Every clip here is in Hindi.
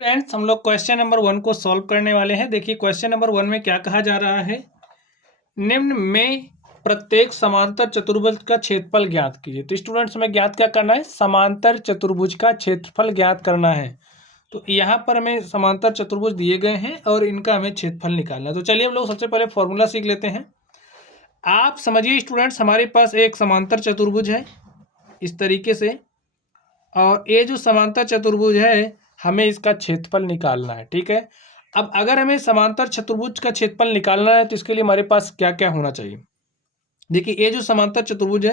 फ्रेंड्स हम लोग क्वेश्चन नंबर 1 को सॉल्व करने वाले हैं। देखिए क्वेश्चन नंबर 1 में क्या कहा जा रहा है, निम्न में प्रत्येक समांतर चतुर्भुज का क्षेत्रफल ज्ञात कीजिए। तो स्टूडेंट्स हमें ज्ञात क्या करना है, समांतर चतुर्भुज का क्षेत्रफल ज्ञात करना है। तो यहाँ पर हमें समांतर चतुर्भुज दिए गए हैं और इनका हमें क्षेत्रफल निकालना है। तो चलिए हम लोग सबसे पहले फॉर्मूला सीख लेते हैं। आप समझिए स्टूडेंट्स, हमारे पास एक समांतर चतुर्भुज है इस तरीके से, और ये जो समांतर चतुर्भुज है हमें इसका क्षेत्रफल निकालना है। ठीक है, अब अगर हमें समांतर चतुर्भुज का क्षेत्रफल निकालना है तो इसके लिए हमारे पास क्या क्या होना चाहिए। देखिए ये जो समांतर चतुर्भुज है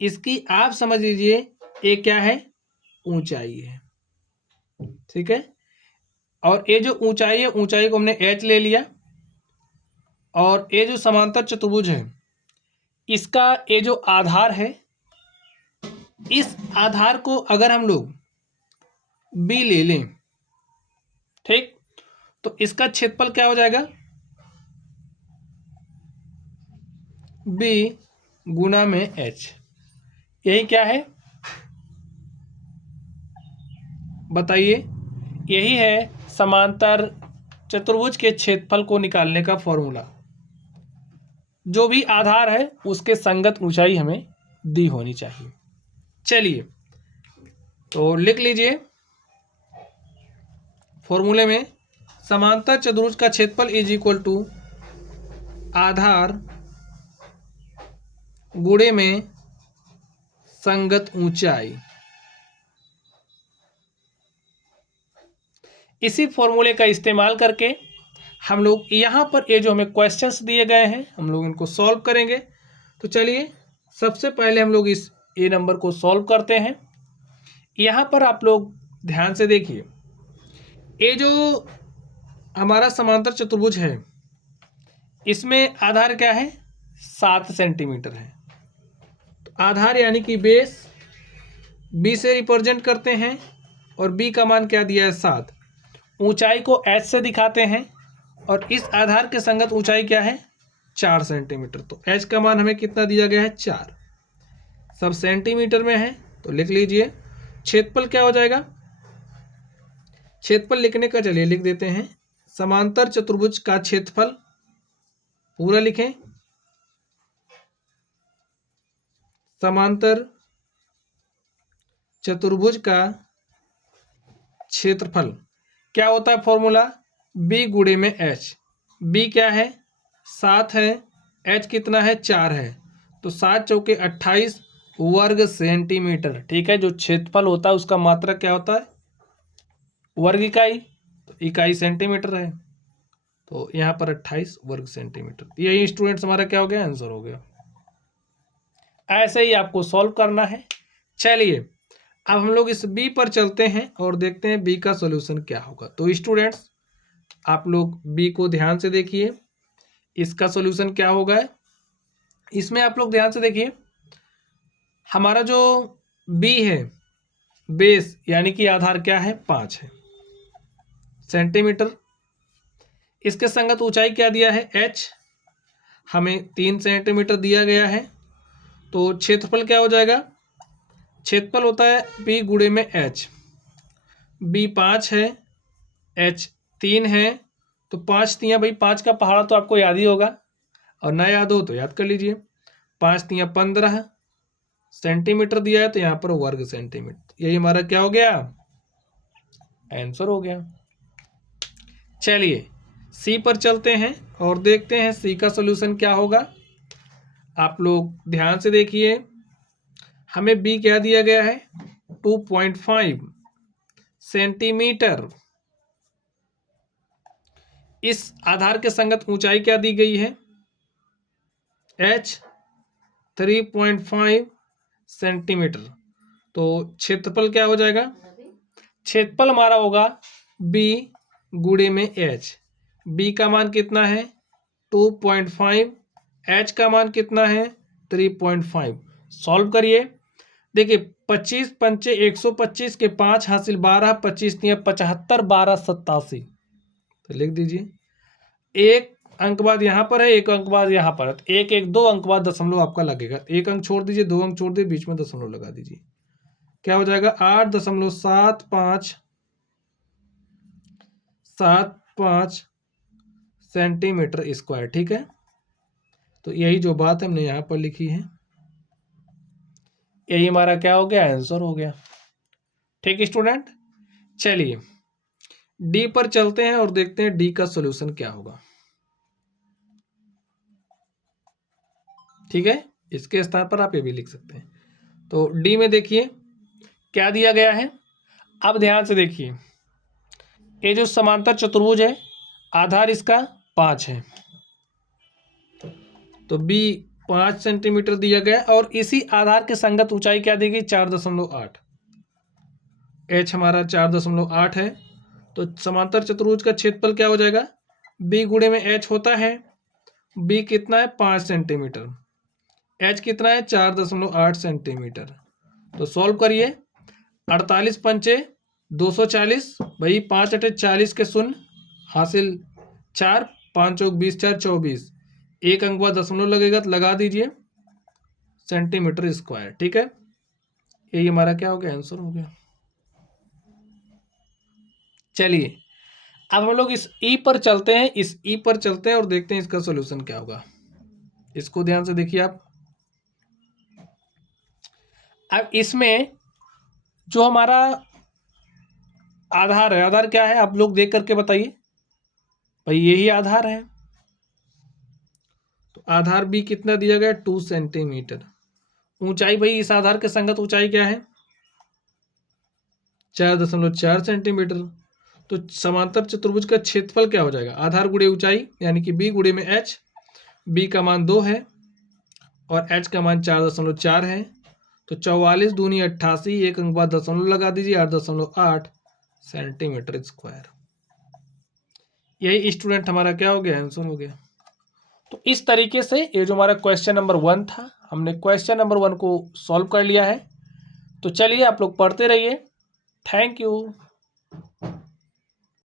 इसकी आप समझ लीजिए ये क्या है, ऊंचाई है। ठीक है, और ये जो ऊंचाई है ऊंचाई को हमने h ले लिया, और ये जो समांतर चतुर्भुज है इसका ये जो आधार है, इस आधार को अगर हम लोग b ले लें, ठीक, तो इसका क्षेत्रफल क्या हो जाएगा, b गुना में h। यही क्या है बताइए, यही है समांतर चतुर्भुज के क्षेत्रफल को निकालने का फॉर्मूला। जो भी आधार है उसके संगत ऊंचाई हमें दी होनी चाहिए। चलिए तो लिख लीजिए फॉर्मूले में, समांतर चतुर्भुज का क्षेत्रफल इज इक्वल टू आधार गुणे में संगत ऊंचाई। इसी फॉर्मूले का इस्तेमाल करके हम लोग यहाँ पर ये जो हमें क्वेश्चंस दिए गए हैं हम लोग इनको सॉल्व करेंगे। तो चलिए सबसे पहले हम लोग इस ए नंबर को सॉल्व करते हैं। यहाँ पर आप लोग ध्यान से देखिए, ये जो हमारा समांतर चतुर्भुज है इसमें आधार क्या है, 7 सेंटीमीटर है। तो आधार यानी कि बेस बी से रिप्रेजेंट करते हैं और बी का मान क्या दिया है, 7। ऊंचाई को h से दिखाते हैं और इस आधार के संगत ऊंचाई क्या है, 4 सेंटीमीटर। तो h का मान हमें कितना दिया गया है, 4। सब सेंटीमीटर में है तो लिख लीजिए। क्षेत्रफल क्या हो जाएगा, क्षेत्रफल लिखने का चलिए लिख देते हैं, समांतर चतुर्भुज का क्षेत्रफल पूरा लिखें, समांतर चतुर्भुज का क्षेत्रफल क्या होता है फॉर्मूला, b गुणे में h। b क्या है, 7 है, h कितना है, 4 है। तो 7 चौके 28 वर्ग सेंटीमीटर। ठीक है, जो क्षेत्रफल होता है उसका मात्रक क्या होता है, वर्ग इकाई, तो इकाई सेंटीमीटर है। तो यहाँ पर 28 वर्ग सेंटीमीटर। यही स्टूडेंट्स हमारा क्या हो गया, आंसर हो गया। ऐसे ही आपको सॉल्व करना है। चलिए अब हम लोग इस b पर चलते हैं और देखते हैं b का सॉल्यूशन क्या होगा। तो स्टूडेंट्स आप लोग b को ध्यान से देखिए, इसका सॉल्यूशन क्या होगा। इसमें आप लोग ध्यान से देखिए, हमारा जो b है बेस यानी कि आधार क्या है, 5 है सेंटीमीटर। इसके संगत ऊंचाई क्या दिया है, h, हमें 3 सेंटीमीटर दिया गया है। तो क्षेत्रफल क्या हो जाएगा, क्षेत्रफल होता है b गुणे में h। b 5 है, h 3 है, तो 5 तियाँ भाई 5 का पहाड़ा तो आपको याद ही होगा, और ना याद हो तो याद कर लीजिए। 5 तियाँ 15 सेंटीमीटर दिया है, तो यहाँ पर वर्ग सेंटीमीटर। यही हमारा क्या हो गया, आंसर हो गया। चलिए सी पर चलते हैं और देखते हैं सी का सॉल्यूशन क्या होगा। आप लोग ध्यान से देखिए, हमें बी क्या दिया गया है, 2.5 सेंटीमीटर। इस आधार के संगत ऊंचाई क्या दी गई है, h 3.5 सेंटीमीटर। तो क्षेत्रफल क्या हो जाएगा, क्षेत्रफल हमारा होगा b गुणे में h। b का मान कितना है, 2.5, h का मान कितना है, 3.5। सॉल्व करिए। देखिए 25 पंचे 125 के 5 हासिल 12, 25 तियाँ 75, 12 87। तो लिख दीजिए, एक अंक बाद यहाँ पर है, एक अंक बाद यहाँ पर है, तो एक एक 2 अंक बाद दशमलव आपका लगेगा। एक अंक छोड़ दीजिए, 2 अंक छोड़ दीजिए, बीच में दशमलव लगा दीजिए। क्या हो जाएगा, 8.75 7.75 सेंटीमीटर स्क्वायर। ठीक है, तो यही जो बात हमने यहाँ पर लिखी है, यही हमारा क्या हो गया, आंसर हो गया। ठीक है स्टूडेंट, चलिए डी पर चलते हैं और देखते हैं डी का सॉल्यूशन क्या होगा। ठीक है, इसके स्थान पर आप ये भी लिख सकते हैं। तो डी में देखिए क्या दिया गया है। अब ध्यान से देखिए, ये जो समांतर चतुर्भुज है आधार इसका 5 है, तो बी 5 सेंटीमीटर दिया गया और इसी आधार के संगत ऊंचाई क्या दी गई, 4.8। एच हमारा 4.8 है, तो समांतर चतुर्भुज का क्षेत्रफल क्या हो जाएगा, बी गुणे में एच होता है। बी कितना है, 5 सेंटीमीटर, एच कितना है, 4.8 सेंटीमीटर। तो सॉल्व करिए, 48 पंचे 240, भाई 5 अठे 40 के शून्य हासिल 4, 5 चौक 20, 4 24, एक अंक बाद दशमलव लगेगा तो लगा दीजिए, सेंटीमीटर स्क्वायर। ठीक है, यही हमारा क्या हो गया, आंसर हो गया। चलिए अब हम लोग इस ई पर चलते हैं, इस ई पर चलते हैं और देखते हैं इसका सॉल्यूशन क्या होगा। इसको ध्यान से देखिए आप। अब इसमें जो हमारा आधार है, आधार क्या है आप लोग देख करके बताइए, भाई यही आधार है। तो आधार बी कितना दिया गया, 2 सेंटीमीटर। ऊंचाई भाई इस आधार के संगत ऊंचाई क्या है, 4.4 सेंटीमीटर। तो समांतर चतुर्भुज का क्षेत्रफल क्या हो जाएगा, आधार गुणे ऊंचाई यानी कि बी गुणे में एच। बी का मान 2 है और एच का मान 4.4 है। तो 44 दूनी 88, एक अंक बाद दशमलव लगा दीजिए, 8.8 सेंटीमीटर स्क्वायर। यही स्टूडेंट हमारा क्या हो गया, आंसर हो गया। तो इस तरीके से ये जो हमारा क्वेश्चन नंबर 1 था, हमने क्वेश्चन नंबर 1 को सॉल्व कर लिया है। तो चलिए आप लोग पढ़ते रहिए। Thank you.